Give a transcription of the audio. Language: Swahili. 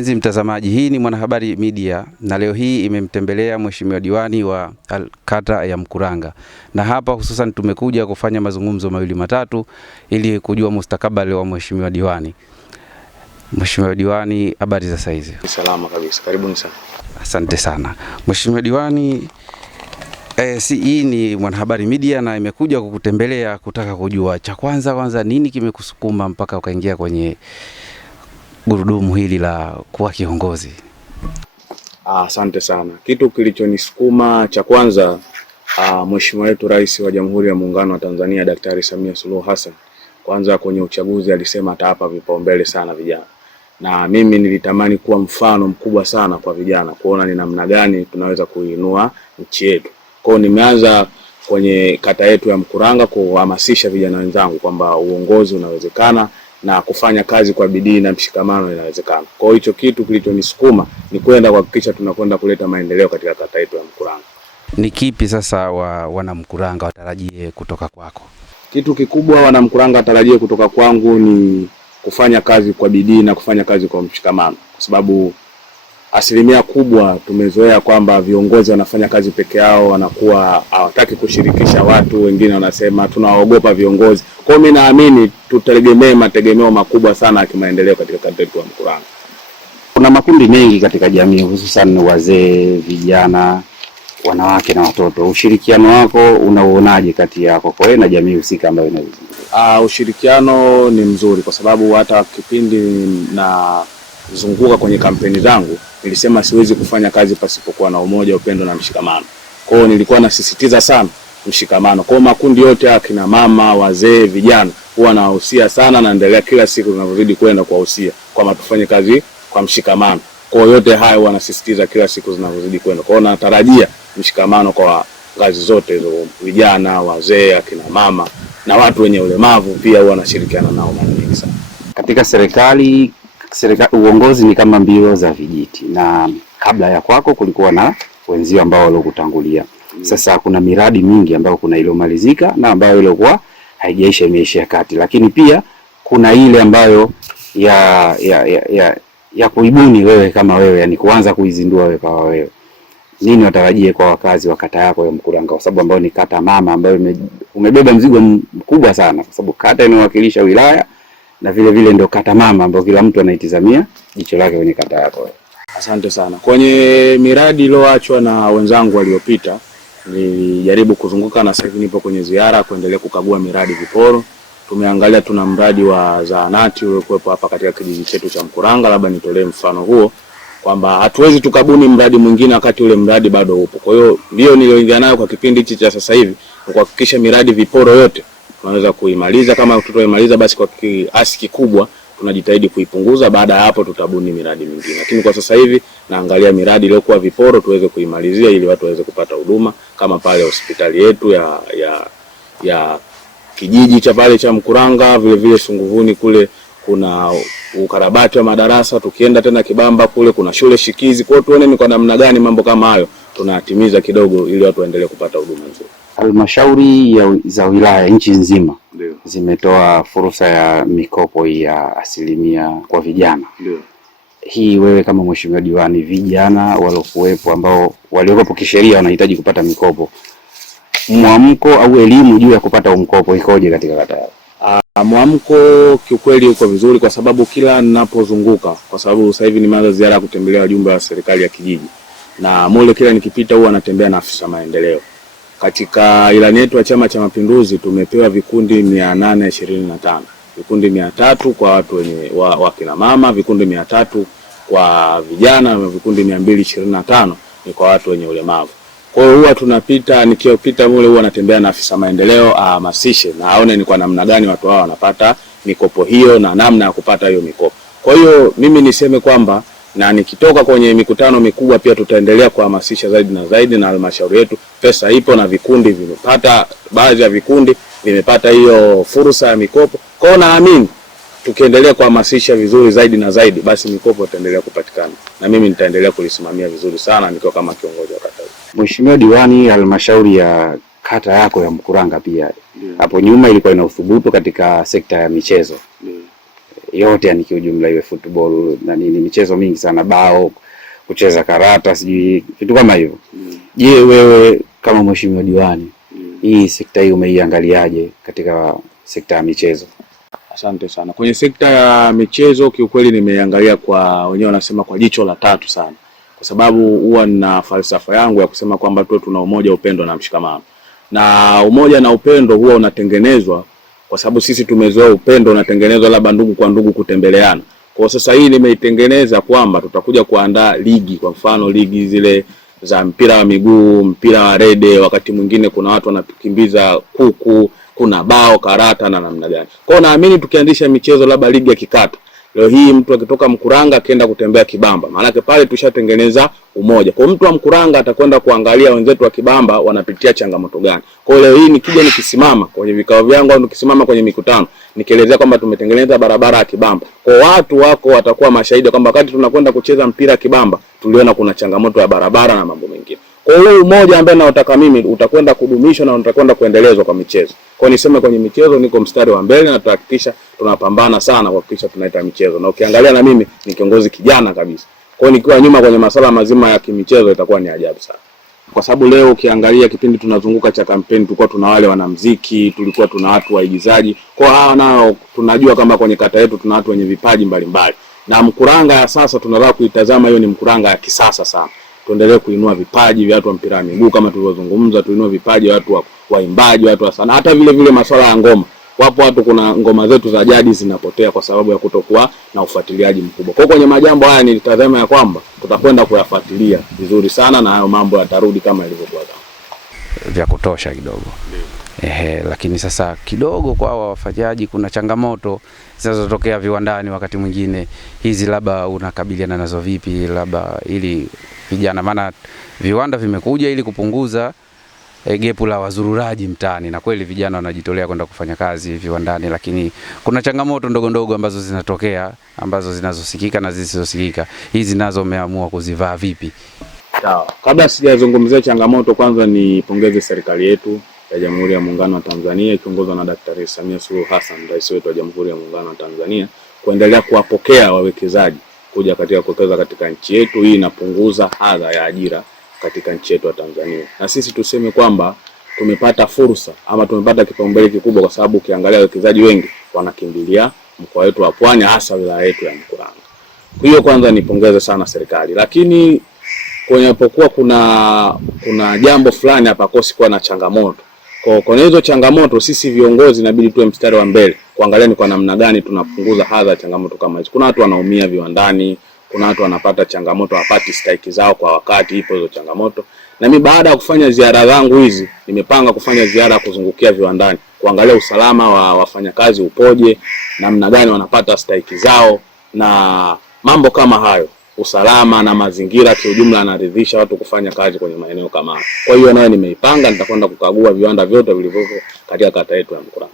Mpenzi mtazamaji, hii ni Mwanahabari Media na leo hii imemtembelea Mheshimiwa Diwani wa kata ya Mkuranga. Na hapa hususan tumekuja kufanya mazungumzo mawili matatu ili kujua mustakabali wa Mheshimiwa Diwani. Mheshimiwa Diwani, habari za saizi? Salama kabisa. Karibuni sana. Asante sana. Mheshimiwa Diwani, hii ni Mwanahabari Media na imekuja kukutembelea kutaka kujua cha kwanza nini kimekusukuma mpaka ukaingia kwenye gurudumu hili la kuwa kiongozi? Asante sana. Kitu kilichonisukuma cha kwanza, Mheshimiwa wetu Rais wa Jamhuri ya Muungano wa Tanzania Daktari Samia Suluhu Hassan, kwanza kwenye uchaguzi alisema atawapa vipaumbele sana vijana. Na mimi nilitamani kuwa mfano mkubwa sana kwa vijana, kuona ni namna gani tunaweza kuinua nchi yetu. Kwa hiyo nimeanza kwenye kata yetu ya Mkuranga kuhamasisha vijana wenzangu kwamba uongozi unawezekana na kufanya kazi kwa bidii na mshikamano inawezekana. Kwa hiyo hicho kitu kilichonisukuma ni kwenda kuhakikisha tunakwenda kuleta maendeleo katika kata yetu ya Mkuranga. Ni kipi sasa wana Mkuranga watarajie kutoka kwako? Kitu kikubwa wana Mkuranga watarajie kutoka kwangu ni kufanya kazi kwa bidii na kufanya kazi kwa mshikamano, kwa sababu asilimia kubwa tumezoea kwamba viongozi wanafanya kazi peke yao, wanakuwa hawataki kushirikisha watu. Wengine wanasema tunaogopa viongozi. Kwa hiyo mimi naamini tutategemea mategemeo makubwa sana ya kimaendeleo katika kata yetu ya Mkuranga. Kuna makundi mengi katika jamii, hususan wazee, vijana, wanawake na watoto. Ushirikiano wako unauonaje kati yako kwa na jamii husika ambayo inazunguka? Ushirikiano ni mzuri, kwa sababu hata kipindi na zunguka kwenye kampeni zangu nilisema siwezi kufanya kazi pasipokuwa na umoja, upendo na mshikamano. Kwa hiyo nilikuwa nasisitiza sana mshikamano. Kwa hiyo makundi yote, akina mama, wazee, vijana, huwa nawahusia sana, naendelea kila siku tunavyozidi kwenda kuwahusia kwamba tufanye kazi kwa mshikamano. Kwa hiyo yote haya huwa nasisitiza kila siku zinavyozidi kwenda. Kwa hiyo natarajia mshikamano kwa ngazi zote hizo, vijana, wazee, akina mama na watu wenye ulemavu pia huwa nashirikiana nao mara nyingi sana. Katika serikali uongozi ni kama mbio za vijiti, na kabla ya kwako kulikuwa na wenzio ambao waliokutangulia. Sasa kuna miradi mingi ambayo kuna iliyomalizika na ambayo ilikuwa haijaisha, imeisha kati, lakini pia kuna ile ambayo ya kuibuni wewe kama wewe, yani kuanza kuizindua wewe kama wewe. Nini watarajie kwa wakazi wa kata yako ya Mkuranga, kwa sababu ambayo ni kata mama ambayo umebeba mzigo mkubwa sana, kwa sababu kata inawakilisha wilaya na vile vile ndio kata mama ambayo kila mtu anaitizamia jicho lake kwenye kata yako. Asante sana. Kwenye miradi iliyoachwa na wenzangu waliopita, nilijaribu kuzunguka na sasa hivi nipo kwenye ziara kuendelea kukagua miradi viporo. Tumeangalia tuna mradi wa zahanati uliokuwepo hapa katika kijiji chetu cha Mkuranga. Labda nitolee mfano huo kwamba hatuwezi tukabuni mradi mwingine wakati ule mradi bado upo. Kwa hiyo ndio nilioingia nayo kwa kipindi hichi cha sasa hivi kuhakikisha miradi viporo yote tunaweza kuimaliza. Kama tutaimaliza basi kwa kiasi kikubwa tunajitahidi kuipunguza. Baada ya hapo tutabuni miradi mingine, lakini kwa sasa hivi naangalia miradi iliyokuwa viporo tuweze kuimalizia ili watu waweze kupata huduma, kama pale hospitali yetu ya kijiji cha pale cha Mkuranga, vile vile Sunguvuni kule kuna ukarabati wa madarasa, tukienda tena Kibamba kule kuna shule shikizi. Kwa hiyo tuone ni kwa namna gani mambo kama hayo tunatimiza kidogo ili watu waendelee kupata huduma nzuri. Halmashauri za wilaya nchi nzima zimetoa fursa ya mikopo ya 1% kwa vijana. Hii wewe kama Mheshimiwa Diwani, vijana waliokuwepo ambao waliokuwa kisheria wanahitaji kupata mikopo, mwamko au elimu juu ya kupata mkopo ikoje katika kata yako? Mwamko kiukweli uko vizuri, kwa sababu kila ninapozunguka, kwa sababu sasa hivi nimeanza ziara ya kutembelea wajumbe wa serikali ya kijiji, na mule kila nikipita huwa natembea na afisa maendeleo. Katika ilani yetu ya Chama cha Mapinduzi tumepewa vikundi 825, vikundi 300 kwa watu wenye wa kina mama, vikundi 300 kwa vijana na vikundi 225 ni kwa watu wenye ulemavu. Kwa hiyo huwa tunapita, nikiopita mule huwa natembea na afisa maendeleo ahamasishe na aone ni kwa namna gani watu hao wanapata mikopo hiyo na namna ya kupata hiyo mikopo. Kwa hiyo mimi niseme kwamba na nikitoka kwenye mikutano mikubwa pia tutaendelea kuhamasisha zaidi na zaidi, na halmashauri yetu pesa ipo na vikundi vimepata, baadhi ya vikundi vimepata hiyo fursa ya mikopo. Kwa hiyo naamini tukiendelea kuhamasisha vizuri zaidi na zaidi, basi mikopo itaendelea kupatikana, na mimi nitaendelea kulisimamia vizuri sana nikiwa kama kiongozi wa kata. Mheshimiwa Diwani, halmashauri ya kata yako ya Mkuranga pia hapo nyuma ilikuwa ina uthubutu katika sekta ya michezo. yote, yani kiujumla, iwe football na nini, michezo mingi sana, bao, kucheza karata, sijui vitu kama hivyo. Je, wewe kama mheshimiwa diwani, hii sekta hii umeiangaliaje katika sekta ya michezo? Asante sana. Kwenye sekta ya michezo kiukweli nimeiangalia kwa, wenyewe wanasema, kwa jicho la tatu sana. Kwa sababu huwa na falsafa yangu ya kusema kwamba tu tuna umoja, upendo na mshikamano. Na umoja na upendo huwa unatengenezwa kwa sababu sisi tumezoea upendo unatengenezwa labda ndugu kwa ndugu kutembeleana. Kwa sasa hii nimeitengeneza kwamba tutakuja kuandaa ligi, kwa mfano ligi zile za mpira wa miguu, mpira wa rede, wakati mwingine kuna watu wanakimbiza kuku, kuna bao, karata na namna gani. Kwa hiyo naamini tukianzisha michezo labda ligi ya kikata, leo hii mtu akitoka Mkuranga akaenda kutembea Kibamba, maana yake pale tushatengeneza umoja. Kwa mtu wa Mkuranga atakwenda kuangalia wenzetu wa Kibamba wanapitia changamoto gani. Kwa hiyo leo hii nikija nikisimama kwenye vikao vyangu au nikisimama kwenye mikutano nikielezea kwamba tumetengeneza barabara ya Kibamba, kwa watu wako watakuwa mashahidi kwamba wakati tunakwenda kucheza mpira Kibamba tuliona kuna changamoto ya barabara na mambo mengine. Kwa hiyo umoja ambao naotaka mimi utakwenda kudumishwa na utakwenda kuendelezwa kwa michezo. Kwa hiyo niseme kwenye michezo niko mstari wa mbele na tutahakikisha tunapambana sana kuhakikisha tunaita michezo. Na ukiangalia na mimi ni kiongozi kijana kabisa. Kwa hiyo nikiwa nyuma kwenye masuala mazima ya kimichezo itakuwa ni ajabu sana. Kwa sababu leo ukiangalia kipindi tunazunguka cha kampeni tulikuwa tuna wale wanamuziki, tulikuwa tuna watu waigizaji. Kwa hawa nao tunajua kama kwenye kata yetu tuna watu wenye vipaji mbalimbali. Na Mkuranga ya sasa tunataka kuitazama hiyo ni Mkuranga ya kisasa sana. Tuendelee kuinua vipaji vya watu wa mpira wa miguu kama tulivyozungumza, tuinue vipaji vya watu waimbaji, watu wa sanaa, hata vile masuala ya ngoma. Wapo watu, kuna ngoma zetu za jadi zinapotea kwa sababu ya kutokuwa na ufuatiliaji mkubwa. Kwa kwenye majambo haya nilitazama ya kwamba tutakwenda kuyafuatilia vizuri sana na hayo mambo yatarudi kama ilivyokuwa vya kutosha kidogo. Lakini sasa kidogo kwa wafanyaji kuna changamoto zinazotokea viwandani wakati mwingine. Hizi labda unakabiliana nazo vipi, labda ili vijana, maana viwanda vimekuja ili kupunguza gepu la wazururaji mtaani, na kweli vijana wanajitolea kwenda kufanya kazi viwandani, lakini kuna changamoto ndogo ndogo ambazo zinatokea, ambazo zinazosikika na zisizosikika. Hizi nazo umeamua kuzivaa vipi? Sawa. Kabla sijazungumzia changamoto, kwanza nipongeze serikali yetu ya Jamhuri ya Muungano wa Tanzania ikiongozwa na Daktari Samia Suluhu Hassan, rais wetu wa Jamhuri ya Muungano wa Tanzania, kuendelea kuwapokea wawekezaji kuja katika kuwekeza katika nchi yetu. Hii inapunguza adha ya ajira katika nchi yetu ya Tanzania. Na sisi tuseme kwamba tumepata fursa ama tumepata kipaumbele kikubwa, kwa sababu ukiangalia wawekezaji wengi wanakimbilia mkoa wetu wa Pwani, hasa wilaya yetu ya Mkuranga. Kwa hiyo kwanza nipongeze sana serikali, lakini kunapokuwa kuna jambo fulani hapakosi kuwa na changamoto. Kwa hizo changamoto sisi viongozi inabidi tuwe mstari wa mbele kuangalia ni kwa namna gani tunapunguza hadha changamoto kama hizo. Kuna watu wanaumia viwandani, kuna watu wanapata changamoto, hawapati stahiki zao kwa wakati, ipo hizo changamoto. Na mimi baada ya kufanya ziara zangu hizi, nimepanga kufanya ziara kuzungukia viwandani, kuangalia usalama wa wafanyakazi upoje, namna gani wanapata stahiki zao na mambo kama hayo. Usalama na mazingira kiujumla yanaridhisha watu kufanya kazi kwenye maeneo kama hayo. Kwa hiyo nayo nimeipanga, nitakwenda kukagua viwanda vyote vilivyopo katika kata yetu ya Mkuranga.